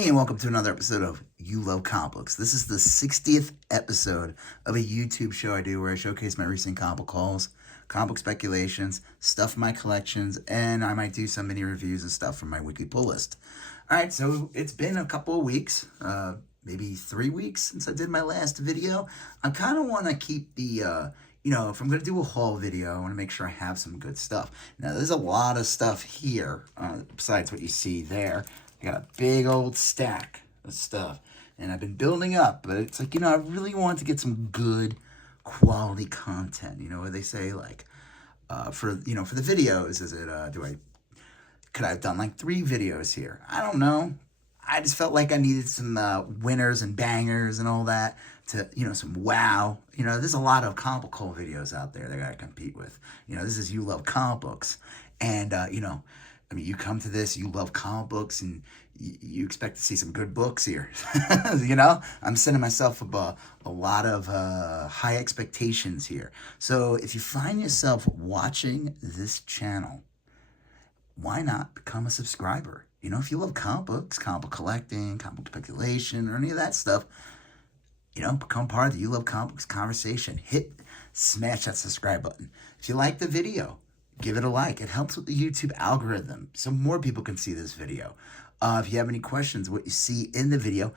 Hey, and welcome to another episode of You Love Comic Books. This is the 60th episode of a YouTube show I do where I showcase my recent comic book hauls, comic book speculations, stuff from my collections, and I might do some mini reviews and stuff from my weekly pull list. Alright, so it's been a couple of weeks, maybe 3 weeks since I did my last video. I kind of want to keep the, if I'm going to do a haul video, I want to make sure I have some good stuff. Now, there's a lot of stuff here, besides what you see there. I got a big old stack of stuff, and I've been building up, but it's like, I really want to get some good quality content. What they say, like, for the videos, could I have done like 3 videos here? I don't know. I just felt like I needed some winners and bangers and all that to, some wow. There's a lot of comic book haul videos out there that I gotta compete with. This is You Love Comic Books. And, you come to this, you love comic books, and you expect to see some good books here. I'm setting myself up a lot of high expectations here. So if you find yourself watching this channel, why not become a subscriber? If you love comic books, comic book collecting, comic book speculation, or any of that stuff, become part of the You Love Comic Books conversation. Smash that subscribe button. If you like the video, give it a like. It helps with the YouTube algorithm so more people can see this video. If you have any questions, what you see in the video,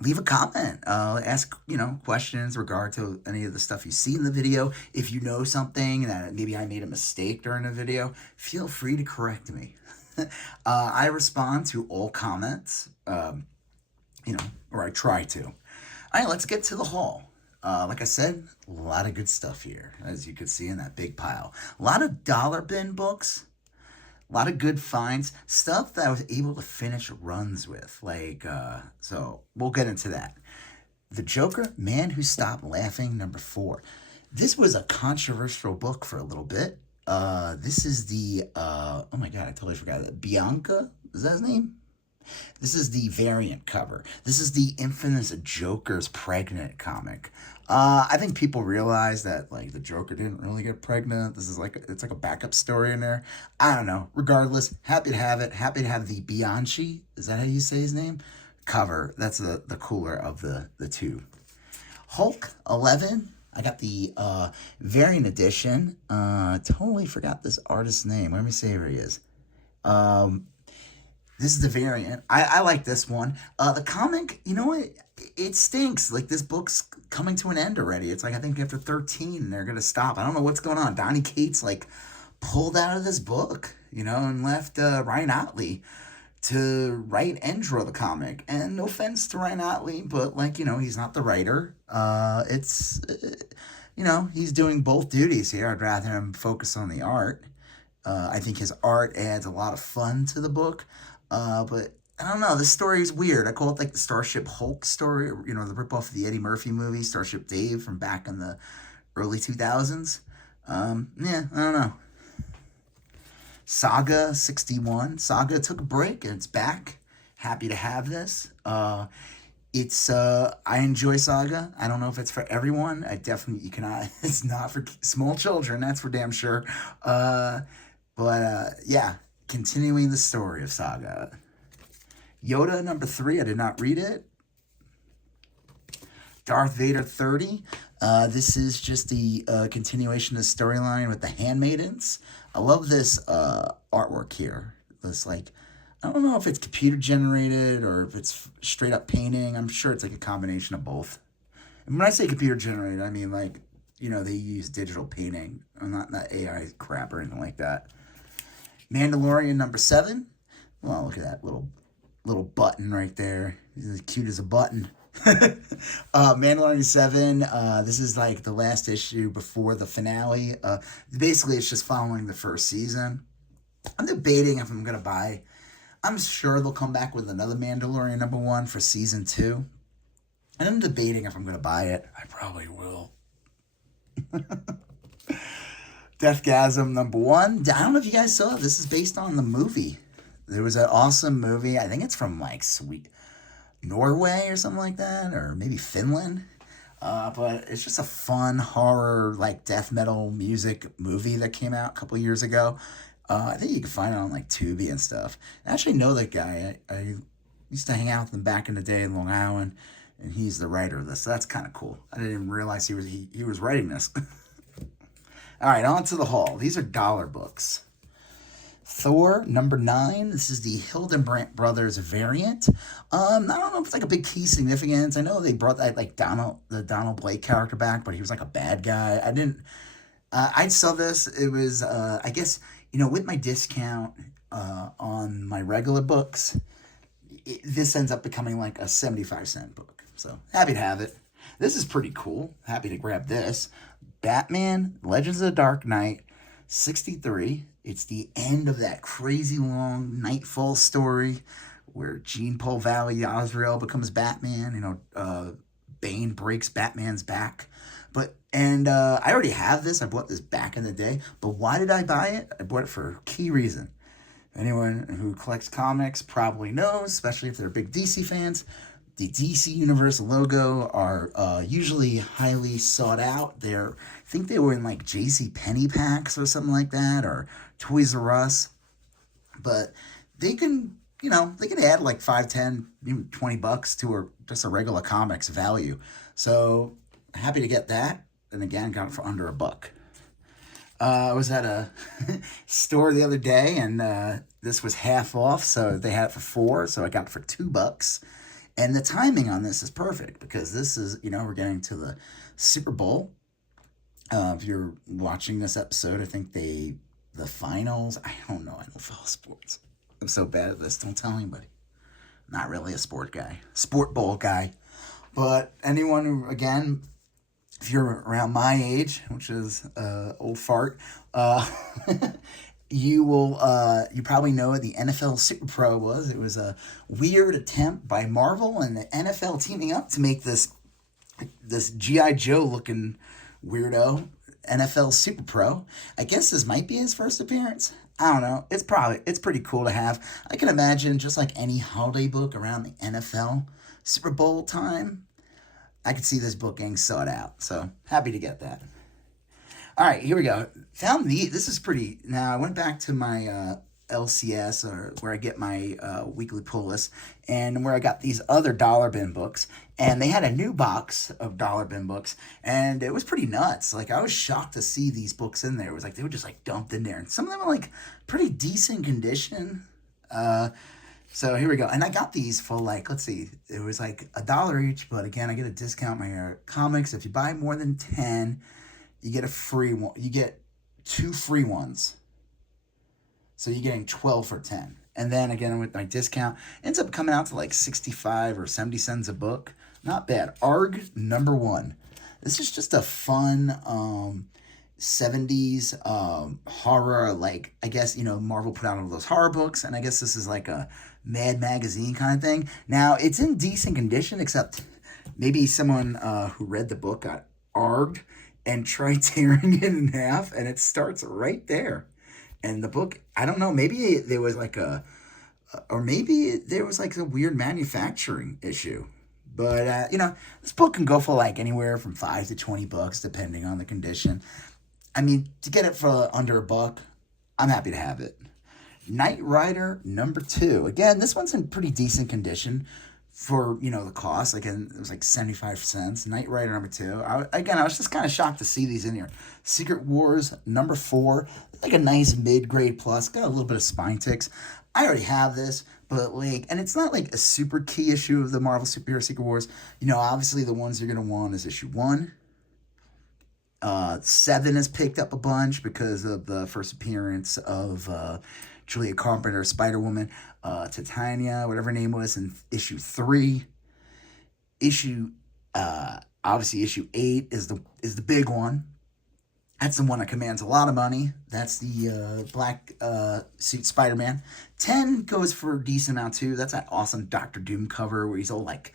leave a comment. Ask, questions regard to any of the stuff you see in the video. If you know something that maybe I made a mistake during the video, feel free to correct me. I respond to all comments, or I try to. All right, let's get to the haul. Like I said, a lot of good stuff here, as you can see in that big pile. A lot of dollar bin books, a lot of good finds, stuff that I was able to finish runs with. So we'll get into that. The Joker, Man Who Stopped Laughing, number 4. This was a controversial book for a little bit. This is the, oh my God, I totally forgot that. Bianca, is that his name? This is the variant cover. This is the infamous Joker's pregnant comic. I think people realize that, the Joker didn't really get pregnant. This is it's like a backup story in there. I don't know. Regardless, happy to have it. Happy to have the Bianchi, is that how you say his name? Cover. That's the cooler of the two. Hulk 11. I got the variant edition. Totally forgot this artist's name. Let me see where he is. This is the variant. I like this one. The comic, it stinks. This book's coming to an end already. It's I think after 13, they're going to stop. I don't know what's going on. Donny Cates, pulled out of this book, and left Ryan Ottley to write and draw the comic. And no offense to Ryan Ottley, but, he's not the writer. He's doing both duties here. I'd rather him focus on the art. I think his art adds a lot of fun to the book. But I don't know, this story is weird. I call it the Starship Hulk story, the ripoff of the Eddie Murphy movie, Starship Dave, from back in the early 2000s. I don't know. Saga 61. Saga took a break and it's back. Happy to have this. I enjoy Saga. I don't know if it's for everyone. You cannot, it's not for small children, that's for damn sure. Yeah. Continuing the story of Saga. Yoda number 3, I did not read it. Darth Vader 30. This is just the continuation of the storyline with the Handmaidens. I love this artwork here. This I don't know if it's computer generated or if it's straight up painting. I'm sure it's a combination of both. And when I say computer generated, I mean they use digital painting. I'm not AI crap or anything like that. Mandalorian number 7. Well, look at that little button right there. He's as cute as a button. Mandalorian 7. This is the last issue before the finale. Basically, it's just following the first season. I'm debating if I'm going to buy. I'm sure they'll come back with another Mandalorian number 1 for season 2. And I'm debating if I'm going to buy it. I probably will. Deathgasm number 1. I don't know if you guys saw it. This is based on the movie. There was an awesome movie. I think it's from sweet Norway or something like that, or maybe Finland. But it's just a fun horror death metal music movie that came out a couple years ago. I think you can find it on like Tubi and stuff. I actually know that guy. I used to hang out with him back in the day in Long Island, and he's the writer of this. So that's kind of cool. I didn't even realize he was writing this. All right, on to the haul. These are dollar books. Thor #9. This is the Hildenbrandt Brothers variant. I don't know if it's like a big key significance. I know they brought that like the Donald Blake character back, but he was like a bad guy. I didn't. I saw this. It was I guess with my discount on my regular books, this ends up becoming like a 75-cent book. So happy to have it. This is pretty cool. Happy to grab this. Batman Legends of the Dark Knight 63. It's the end of that crazy long Nightfall story where Jean Paul Valley Azrael becomes Batman. Bane breaks Batman's back. I already have this. I bought this back in the day. But why did I buy it? I bought it for a key reason. Anyone who collects comics probably knows, especially if they're big DC fans. The DC Universe logo are usually highly sought out. I think they were in like J.C. Penney packs or something like that, or Toys R Us. But they can, they can add like 5, 10, even $20 to just a regular comics value. So happy to get that. And again, got it for under $1. I was at a store the other day, and this was half off, so they had it for $4, so I got it for $2. And the timing on this is perfect because this is, we're getting to the Super Bowl. If you're watching this episode, I think the finals. I don't know. I don't follow sports. I'm so bad at this. Don't tell anybody. Not really a sport ball guy. But anyone who, again, if you're around my age, which is old fart, you probably know what the NFL Super Pro was. It was a weird attempt by Marvel and the NFL teaming up to make this G.I. Joe looking weirdo NFL Super Pro. I guess this might be his first appearance. I don't know. It's pretty cool to have. I can imagine just like any holiday book around the NFL Super Bowl time, I could see this book getting sought out. So happy to get that. All right, here we go. Found this is pretty. Now I went back to my LCS, or where I get my weekly pull list, and where I got these other dollar bin books, and they had a new box of dollar bin books, and it was pretty nuts. Like I was shocked to see these books in there. It was like they were just like dumped in there, and some of them were like pretty decent condition. So here we go, and I got these for like, let's see, it was like $1 each, but again, I get a discount on my comics. If you buy more than 10. You get a free one. You get 2 free ones. So you're getting 12 for 10. And then again, with my discount, ends up coming out to like 65 or 70 cents a book. Not bad. ARG #1. This is just a fun 70s horror. Like, I guess, Marvel put out all those horror books. And I guess this is like a Mad Magazine kind of thing. Now, it's in decent condition, except maybe someone who read the book got ARGed and try tearing it in half, and it starts right there. And the book, I don't know, maybe there was like maybe there was like a weird manufacturing issue. But, this book can go for like anywhere from $5 to $20, depending on the condition. I mean, to get it for under $1, I'm happy to have it. Knight Rider #2. Again, this one's in pretty decent condition for, the cost. Again, it was like 75 cents. Knight Rider #2. I was just kind of shocked to see these in here. Secret Wars #4. Like a nice mid-grade plus. Got a little bit of spine ticks. I already have this, but and it's not like a super key issue of the Marvel Superhero Secret Wars. Obviously the ones you're going to want is issue 1. 7 has picked up a bunch because of the first appearance of Julia Carpenter, Spider-Woman, Titania, whatever her name was, in issue 3. Obviously issue 8 is the big one. That's the one that commands a lot of money. That's the black suit Spider-Man. 10 goes for a decent amount too. That's that awesome Doctor Doom cover where he's all like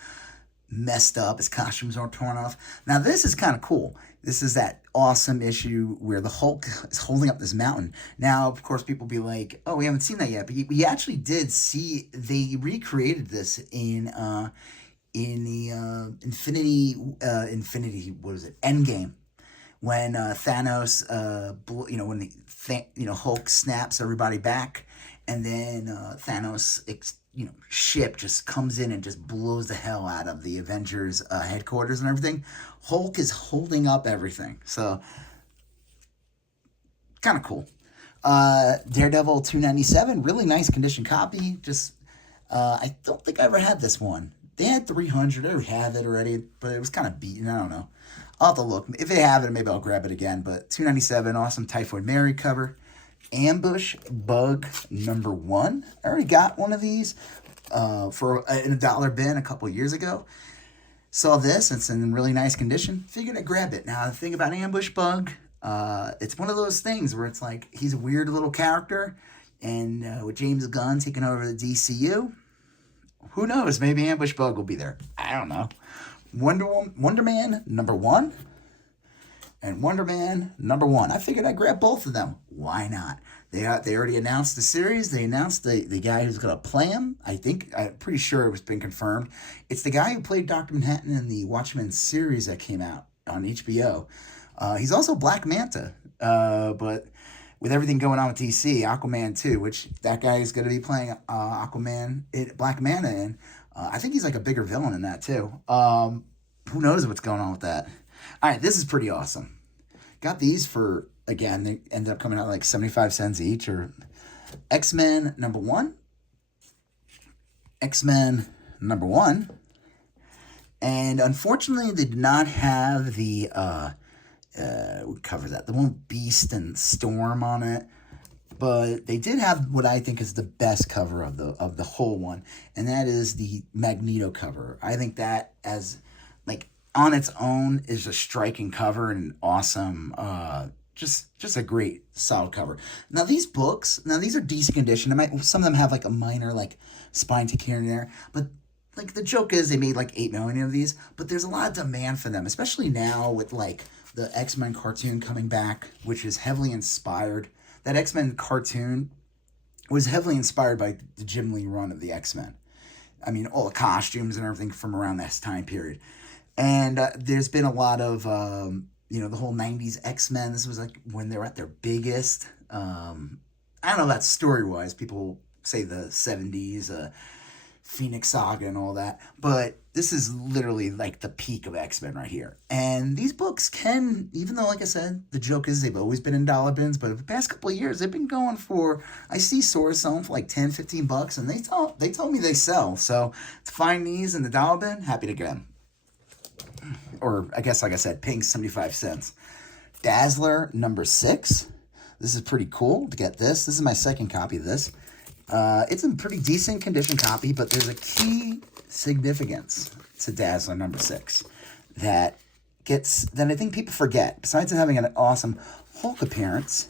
messed up. His costume's all torn off. Now this is kind of cool. This is that awesome issue where the Hulk is holding up this mountain. Now, of course, people be like, "Oh, we haven't seen that yet," but we actually did see. They recreated this in the Infinity. What is it? Endgame, when Thanos, when Hulk snaps everybody back, and then Thanos, ship just comes in and just blows the hell out of the Avengers headquarters and everything. Hulk is holding up everything, so kind of cool. Daredevil 297, really nice condition copy. Just I don't think I ever had this one. They had 300. I have it already, but it was kind of beaten. I don't know. I'll have to look. If they have it, maybe I'll grab it again. But 297, awesome Typhoid Mary cover. Ambush Bug #1. I already got one of these in a dollar bin a couple years ago. Saw this, it's in really nice condition. Figured I'd grab it. Now, the thing about Ambush Bug, it's one of those things where it's like he's a weird little character, and with James Gunn taking over the DCU, who knows? Maybe Ambush Bug will be there. I don't know. Wonder Man #1 and Wonder Man #1. I figured I'd grab both of them. Why not? They already announced the series. They announced the guy who's going to play him. I'm pretty sure it was been confirmed. It's the guy who played Dr. Manhattan in the Watchmen series that came out on HBO. He's also Black Manta, but with everything going on with DC, Aquaman 2, which that guy is going to be playing Aquaman, Black Manta in. I think he's like a bigger villain in that too. Who knows what's going on with that? All right, this is pretty awesome. Got these for, again, they ended up coming out like 75 cents each. Or X-Men #1. X-Men #1. And unfortunately, they did not have the, what covers that? The one Beast and Storm on it. But they did have what I think is the best cover of the whole one, and that is the Magneto cover. I think that, as like on its own, is a striking cover and awesome. Just a great solid cover. Now these books, these are decent condition. Some of them have like a minor like spine tick here and there, but like the joke is they made like 8 million of these, but there's a lot of demand for them, especially now with like the X-Men cartoon coming back, which is heavily inspired. That X-Men cartoon was heavily inspired by the Jim Lee run of the X-Men. I mean, all the costumes and everything from around this time period. And there's been a lot of, the whole 90s X-Men. This was like when they were at their biggest. I don't know about story-wise. People say the 70s, Phoenix Saga and all that. But this is literally like the peak of X-Men right here. And these books can, even though, like I said, the joke is they've always been in dollar bins, but the past couple of years, they've been going for, I see stores selling for like $10-15, and they told me they sell. So to find these in the dollar bin, happy to get them. Or I guess, like I said, paying 75 cents. Dazzler #6. This is pretty cool to get this. This is my second copy of this. It's in pretty decent condition copy, but there's a key significance to Dazzler #6 that I think people forget. Besides having an awesome Hulk appearance,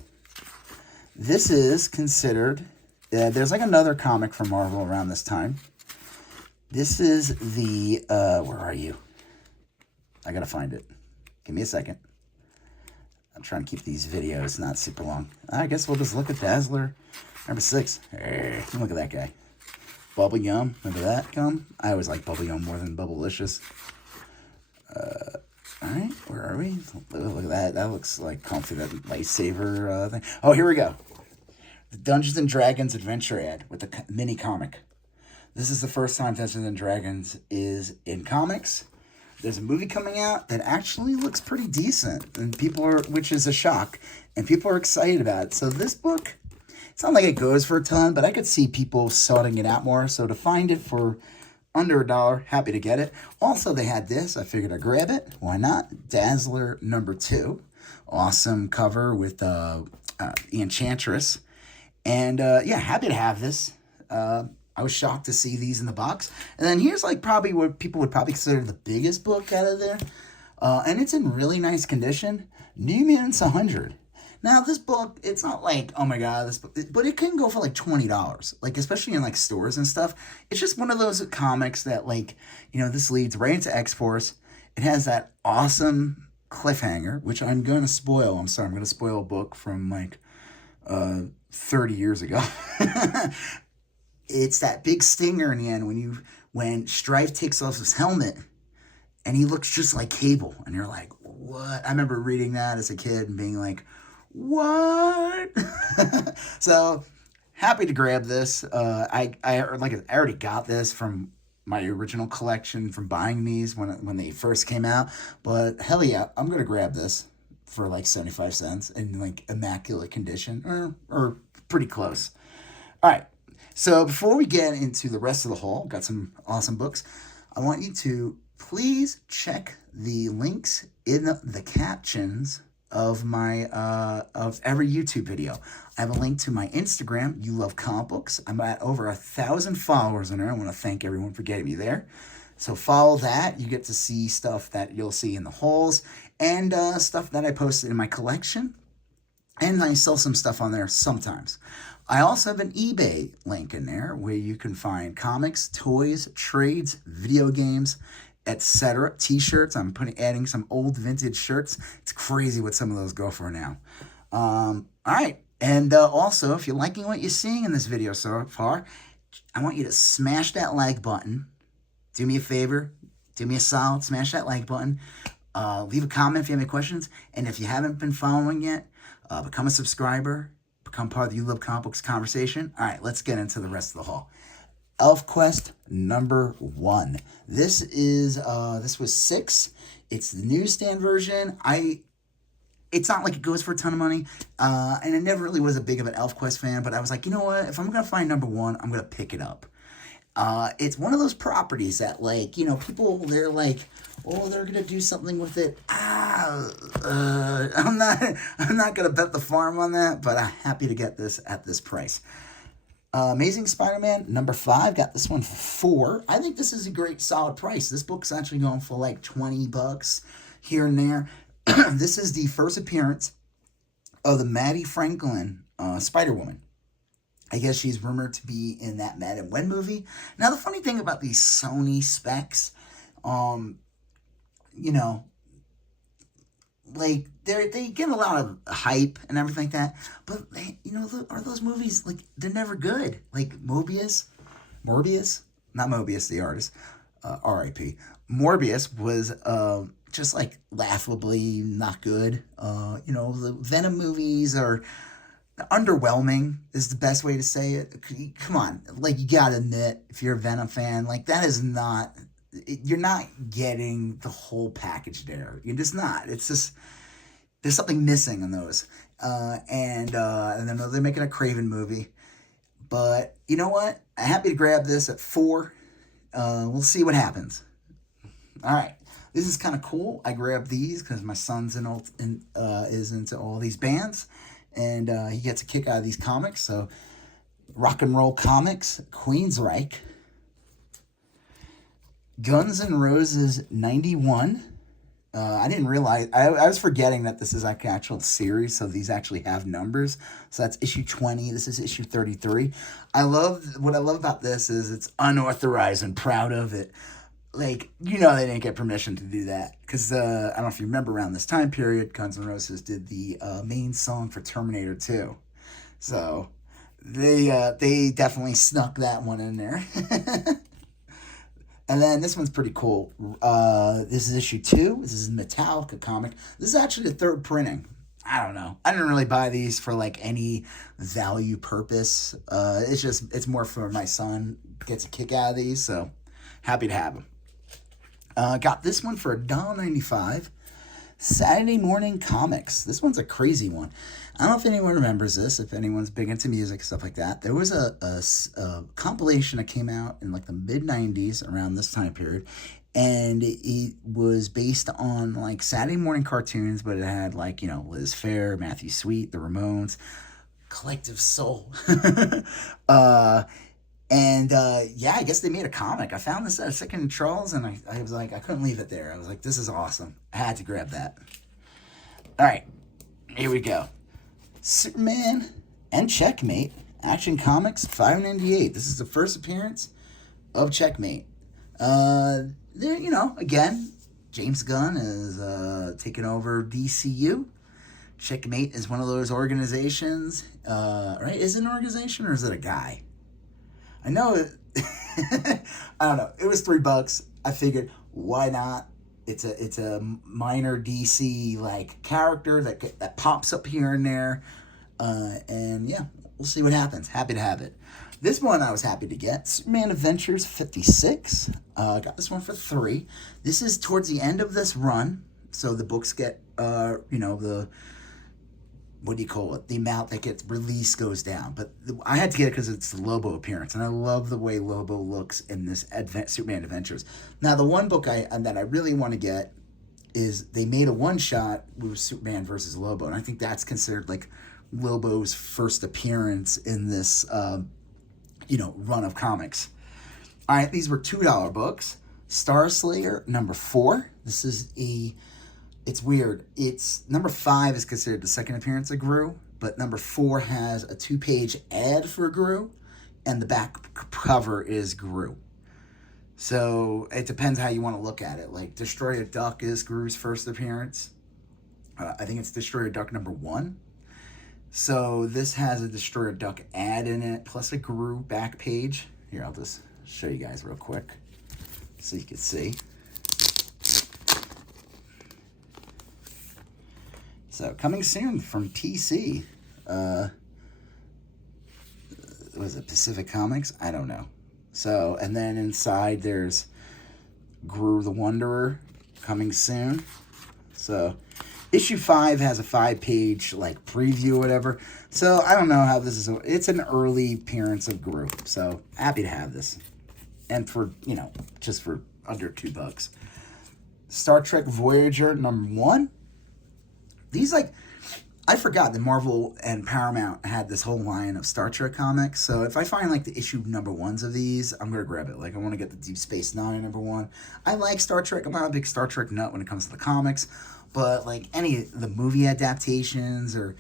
this is considered. There's like another comic from Marvel around this time. This is the where are you? I gotta find it. Give me a second. I'm trying to keep these videos not super long. I guess we'll just look at Dazzler #6. Hey, look at that guy. Bubble Yum. Remember that gum? I always like Bubble Yum more than Bubblicious. Alright, where are we? Look at that. That looks like comfy, that lightsaber thing. Oh, here we go. The Dungeons and Dragons adventure ad with the mini comic. This is the first time Dungeons and Dragons is in comics. There's a movie coming out that actually looks pretty decent, and which is a shock, and people are excited about it. So this book, it's not like it goes for a ton, but I could see people sorting it out more. So to find it for under $1, happy to get it. Also, they had this. I figured I'd grab it. Why not? Dazzler #2. Awesome cover with the Enchantress. And happy to have this. I was shocked to see these in the box. And then here's like probably what people would probably consider the biggest book out of there. And it's in really nice condition. New Mutants 100. Now, this book, it's not like, oh my God, this book, but it can go for like $20, like, especially in like stores and stuff. It's just one of those comics that, like, this leads right into X-Force. It has that awesome cliffhanger, which I'm going to spoil. I'm sorry, I'm going to spoil a book from like 30 years ago. It's that big stinger in the end when Strife takes off his helmet and he looks just like Cable. And you're like, what? I remember reading that as a kid and being like, what? So happy to grab this. I already got this from my original collection from buying these when they first came out. But hell yeah, I'm gonna grab this for like 75 cents in like immaculate condition or pretty close. All right. So before we get into the rest of the haul, got some awesome books. I want you to please check the links in the captions of my of every YouTube video. I have a link to my Instagram, You Love Comic Books. I'm at over 1,000 followers on there. I want to thank everyone for getting me there. So follow that. You get to see stuff that you'll see in the hauls and stuff that I posted in my collection. And I sell some stuff on there sometimes. I also have an eBay link in there where you can find comics, toys, trades, video games, etc. T-shirts. I'm adding some old vintage shirts. It's crazy what some of those go for now. All right. And also, if you're liking what you're seeing in this video so far, I want you to smash that like button. Do me a favor. Do me a solid. Smash that like button. Leave a comment if you have any questions. And if you haven't been following yet, become a subscriber. Become part of the You Love Comic Books conversation. All right, let's get into the rest of the haul. ElfQuest #1. This was $6. It's the newsstand version. It's not like it goes for a ton of money. And I never really was a big of an ElfQuest fan, but I was like, you know what? If I'm gonna find #1, I'm gonna pick it up. It's one of those properties that, like, you know, people, they're like, oh, they're gonna do something with it. I'm not gonna bet the farm on that, but I'm happy to get this at this price. Amazing Spider-Man #5. Got this one for $4. I think this is a great solid price. This book's actually going for like $20 here and there. This is the first appearance of the Maddie Franklin Spider-Woman. I guess she's rumored to be in that Madam Web movie. Now, the funny thing about these Sony specs, you know, like, they get a lot of hype and everything like that, but, you know, are those movies, like, they're never good. Like, Morbius, not Mobius, the artist, R.I.P. Morbius was, just, like, laughably not good. You know, the Venom movies are underwhelming is the best way to say it. Come on, like, you gotta admit, if you're a Venom fan, like, that is not, you're not getting the whole package there. You're just not. It's just, there's something missing in those. And then they're making a Craven movie. But you know what? I'm happy to grab this at $4. We'll see what happens. All right. This is kind of cool. I grabbed these because my son's is into all these bands. And he gets a kick out of these comics. So, Rock and Roll Comics, Queensryche, Guns N' Roses '91. I didn't realize, I was forgetting that this is like an actual series, so these actually have numbers. So that's issue 20. This is issue 33. What I love about this is it's unauthorized and proud of it. Like, you know, they didn't get permission to do that. Because, I don't know if you remember, around this time period, Guns N' Roses did the main song for Terminator 2. So, they definitely snuck that one in there. And then this one's pretty cool. This is issue 2. This is a Metallica comic. This is actually the 3rd printing. I don't know. I didn't really buy these for, like, any value purpose. It's more for my son. Gets a kick out of these, so happy to have them. Got this one for $1.95. Saturday Morning Comics. This one's a crazy one. I don't know if anyone remembers this, if anyone's big into music, stuff like that. There was a compilation that came out in like the mid-90s around this time period. And it was based on like Saturday morning cartoons, but it had like, you know, Liz Phair, Matthew Sweet, the Ramones, Collective Soul. Yeah, I guess they made a comic. I found this at Second Charles, and I was like, I couldn't leave it there. I was like, this is awesome. I had to grab that. All right, here we go. Superman and Checkmate, Action Comics, $5.98. This is the first appearance of Checkmate. There, you know, again, James Gunn is taking over DCU. Checkmate is one of those organizations, right? Is it an organization or is it a guy? I know it. I don't know. It was $3. I figured, why not? It's a minor DC like character that pops up here and there, and yeah, we'll see what happens. Happy to have it. This one I was happy to get. Superman Adventures 56. Got this one for $3. This is towards the end of this run, so the books get the what do you call it? The amount that gets released goes down. But I had to get it because it's the Lobo appearance, and I love the way Lobo looks in this Superman Adventures. Now, the one book that I really want to get is they made a one-shot with Superman versus Lobo, and I think that's considered like Lobo's first appearance in this, run of comics. All right, these were $2 books. Star Slayer #4. This is it's weird. It's number 5 is considered the second appearance of Gru, but number 4 has a 2-page ad for Gru, and the back cover is Gru. So it depends how you want to look at it. Like Destroyer Duck is Gru's first appearance. I think it's Destroyer Duck #1. So this has a Destroyer Duck ad in it, plus a Gru back page. Here, I'll just show you guys real quick so you can see. So coming soon from TC. Was it Pacific Comics? I don't know. So, and then inside there's Gru the Wanderer coming soon. So issue 5 has a 5-page like preview or whatever. So I don't know how this is. It's an early appearance of Gru. So happy to have this. And for, just for under $2. Star Trek Voyager #1. These, I forgot that Marvel and Paramount had this whole line of Star Trek comics. So if I find, the issue #1s of these, I'm going to grab it. I want to get the Deep Space Nine #1. I like Star Trek. I'm not a big Star Trek nut when it comes to the comics. But, any of the movie adaptations or,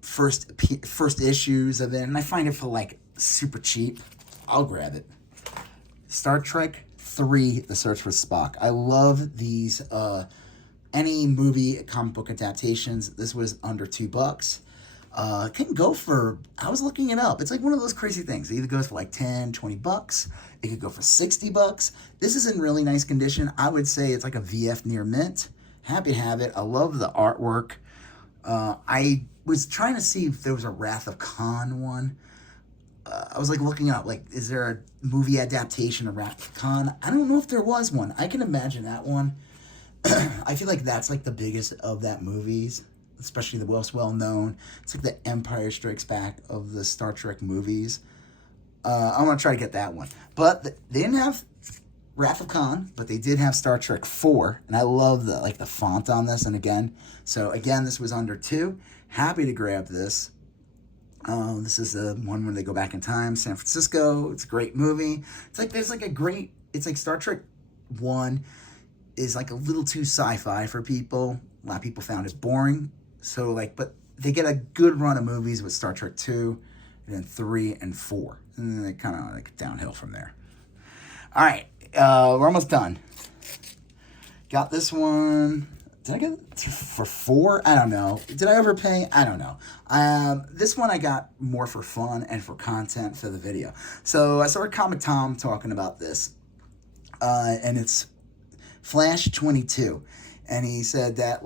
first issues of it, and I find it for, super cheap, I'll grab it. Star Trek 3, The Search for Spock. I love these, any movie comic book adaptations. This was under $2. It can go for, I was looking it up. It's one of those crazy things. It either goes for $10, $20. It could go for $60. This is in really nice condition. I would say it's like a VF near mint. Happy to have it. I love the artwork. I was trying to see if there was a Wrath of Khan one. I was looking up, is there a movie adaptation of Wrath of Khan? I don't know if there was one. I can imagine that one. I feel like that's the biggest of that movies, especially the most well known. It's the Empire Strikes Back of the Star Trek movies. I'm gonna try to get that one, but they didn't have Wrath of Khan, but they did have Star Trek 4, and I love the font on this. And again, this was under $2. Happy to grab this. This is the one when they go back in time, San Francisco. It's a great movie. It's Star Trek 1 is a little too sci-fi for people. A lot of people found it boring. So but they get a good run of movies with Star Trek 2, and then 3 and 4. And then they kind of downhill from there. All right, we're almost done. Got this one. Did I get it for $4? I don't know. Did I overpay? I don't know. This one I got more for fun and for content for the video. So I saw Comic Tom talking about this. And it's Flash 22, and he said that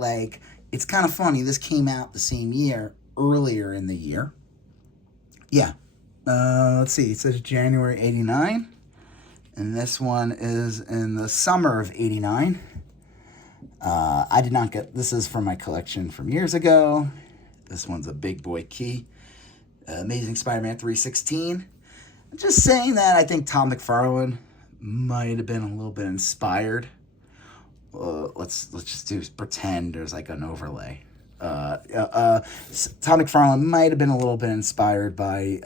it's kind of funny. This came out the same year, earlier in the year. Yeah, let's see. It says January '89, and this one is in the summer of '89. I did not get. This is from my collection from years ago. This one's a big boy key. Amazing Spider-Man 316. I'm just saying that I think Todd McFarlane might have been a little bit inspired. Let's just pretend there's an overlay. Todd McFarlane might have been a little bit inspired by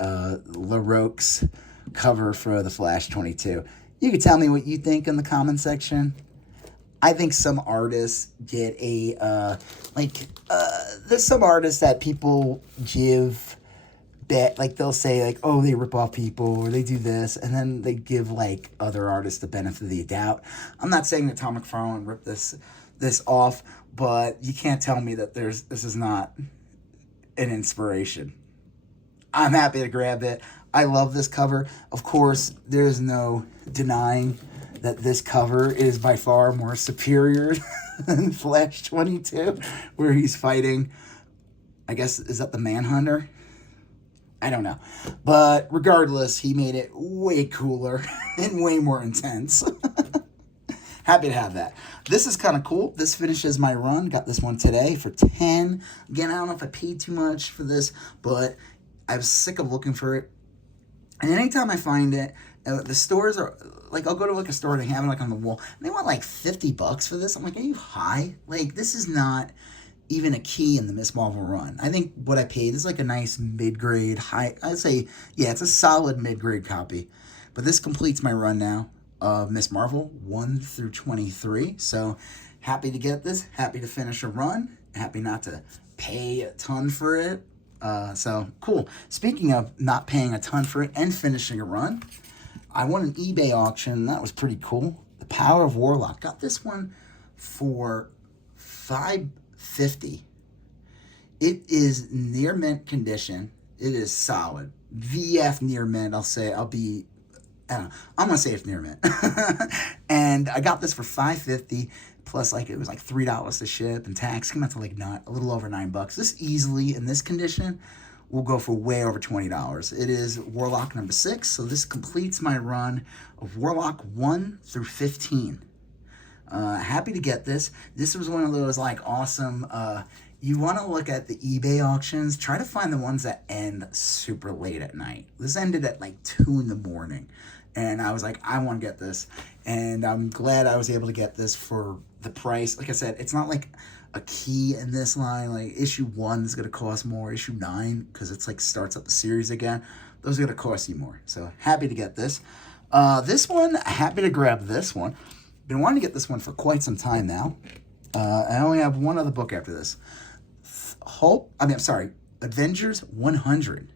LaRoque's cover for the Flash 22. You can tell me what you think in the comment section. I think some artists get there's some artists that people give bet, they'll say oh, they rip off people or they do this, and then they give other artists the benefit of the doubt. I'm not saying that Tom McFarlane ripped this off, but you can't tell me that this is not an inspiration. I'm happy to grab it. I love this cover. Of course, there's no denying that this cover is by far more superior than Flash 22, where he's fighting, I guess, is that the Manhunter? I don't know. But regardless, he made it way cooler and way more intense. Happy to have that. This is kind of cool. This finishes my run. Got this one today for 10. Again, I don't know if I paid too much for this, but I was sick of looking for it. And anytime I find it, the stores are like, I'll go to like a store and they have it like on the wall, and they want like $50 for this. I'm like, are you high? Like, this is not even a key in the Miss Marvel run. I think what I paid is like a nice mid-grade, high, I'd say, yeah, it's a solid mid-grade copy. But this completes my run now of Miss Marvel 1 through 23. So happy to get this, happy to finish a run, happy not to pay a ton for it. So cool. Speaking of not paying a ton for it and finishing a run, I won an eBay auction. That was pretty cool. The Power of Warlock. Got this one for $5.50. It is near mint condition. It is solid. VF near mint. I'm gonna say it's near mint. And I got this for $5.50 plus like it was like $3 to ship and tax. Came out to like not a little over $9. This easily in this condition will go for way over $20. It is Warlock number 6, so this completes my run of Warlock 1 through 15. Happy to get this. This was one of those like awesome. You want to look at the eBay auctions. Try to find the ones that end super late at night. This ended at like 2 in the morning. And I was like, I want to get this. And I'm glad I was able to get this for the price. Like I said, it's not like a key in this line. Like issue 1 is going to cost more. Issue 9, because it's like starts up the series again, those are going to cost you more. So happy to get this. This one, happy to grab this one. Been wanting to get this one for quite some time now. I only have one other book after this. Avengers 100.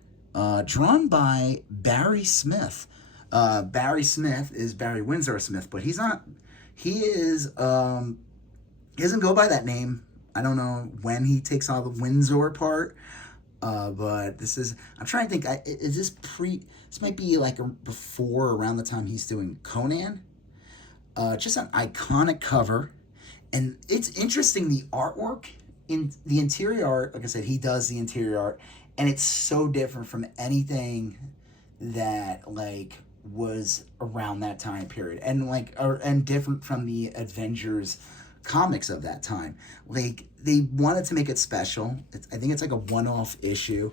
Drawn by Barry Smith. Barry Smith is Barry Windsor Smith, but he doesn't go by that name. I don't know when he takes all the Windsor part, but I'm trying to think, this might be like before, around the time he's doing Conan. Just an iconic cover, and it's interesting, the artwork, in the interior art, like I said, he does the interior art, and it's so different from anything that like was around that time period, and different from the Avengers comics of that time. Like, they wanted to make it special. I think it's like a one-off issue.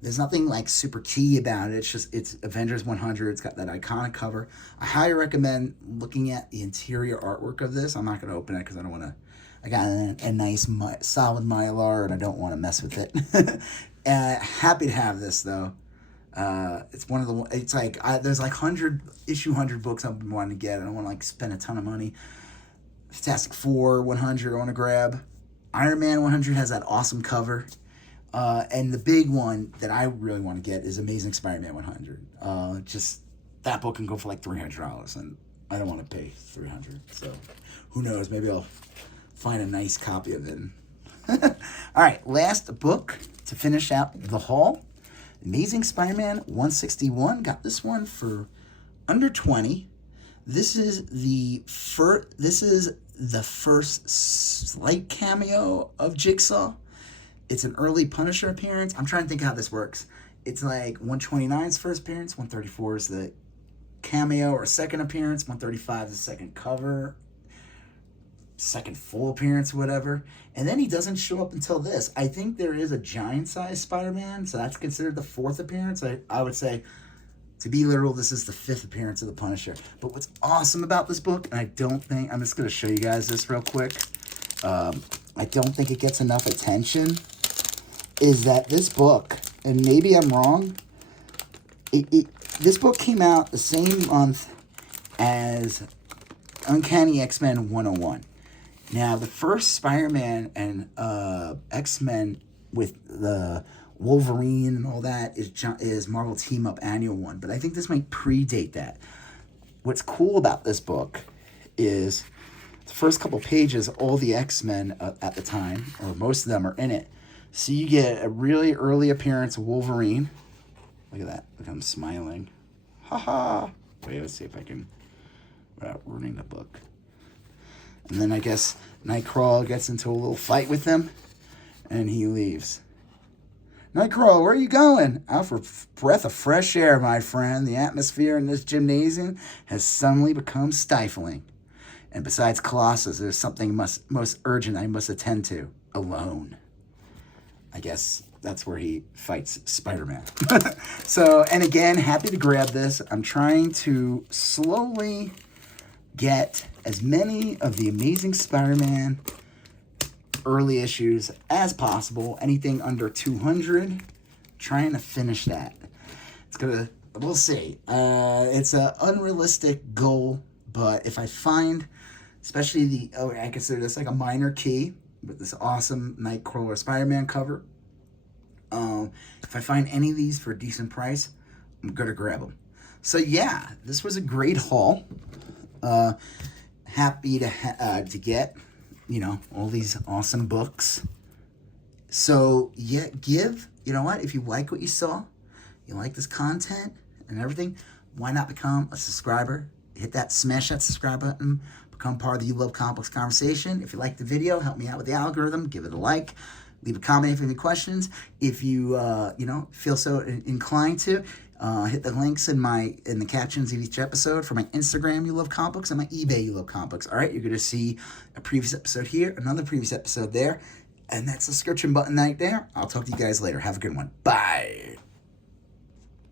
There's nothing like super key about it. It's Avengers 100. It's got that iconic cover. I highly recommend looking at the interior artwork of this. I'm not going to open it because I don't want to. I got a nice solid Mylar and I don't want to mess with it. Happy to have this though. It's one of the. It's like there's like 100 books I've been wanting to get. I don't want to like spend a ton of money. Fantastic Four 100 I want to grab. Iron Man 100 has that awesome cover. And the big one that I really want to get is Amazing Spider-Man 100. Just that book can go for like $300, and I don't want to pay $300. So who knows? Maybe I'll find a nice copy of it. All right, last book to finish out the haul. Amazing Spider-Man 161. Got this one for under $20. This is the first slight cameo of Jigsaw. It's an early Punisher appearance. I'm trying to think how this works. It's like 129's first appearance, 134 is the cameo or second appearance, 135 is the second cover, second full appearance, whatever. And then he doesn't show up until this. I think there is a giant-sized Spider-Man, so that's considered the fourth appearance. I would say, to be literal, this is the fifth appearance of the Punisher. But what's awesome about this book, and I'm just going to show you guys this real quick. I don't think it gets enough attention, is that this book, and maybe I'm wrong, this book came out the same month as Uncanny X-Men 101. Now, the first Spider-Man and X-Men with the Wolverine and all that is Marvel Team Up Annual 1, but I think this might predate that. What's cool about this book is the first couple pages, all the X-Men at the time, or most of them, are in it. So you get a really early appearance of Wolverine. Look at that. Look at him smiling. Ha ha. Wait, let's see if I can without ruining the book. And then I guess Nightcrawler gets into a little fight with him, and he leaves. Nightcrawler, where are you going? Out for a breath of fresh air, my friend. The atmosphere in this gymnasium has suddenly become stifling. And besides Colossus, there's something most urgent I must attend to. Alone. I guess that's where he fights Spider-Man. So, and again, happy to grab this. I'm trying to slowly get as many of the Amazing Spider-Man early issues as possible. Anything under 200, trying to finish that. We'll see. It's an unrealistic goal, but if I find, especially I consider this like a minor key with this awesome Nightcrawler Spider-Man cover. If I find any of these for a decent price, I'm gonna grab them. So yeah, this was a great haul. Happy to get, all these awesome books. So yeah, you know what, if you like what you saw, you like this content and everything, why not become a subscriber? Smash that subscribe button, become part of the You Love Comic Books conversation. If you like the video, help me out with the algorithm, give it a like, leave a comment if you have any questions. If you, feel so inclined to, hit the links in the captions of each episode for my Instagram, You Love Comic Books, and my eBay, You Love Comic Books. All right, you're going to see a previous episode here, another previous episode there, and that subscription button right there. I'll talk to you guys later. Have a good one. Bye.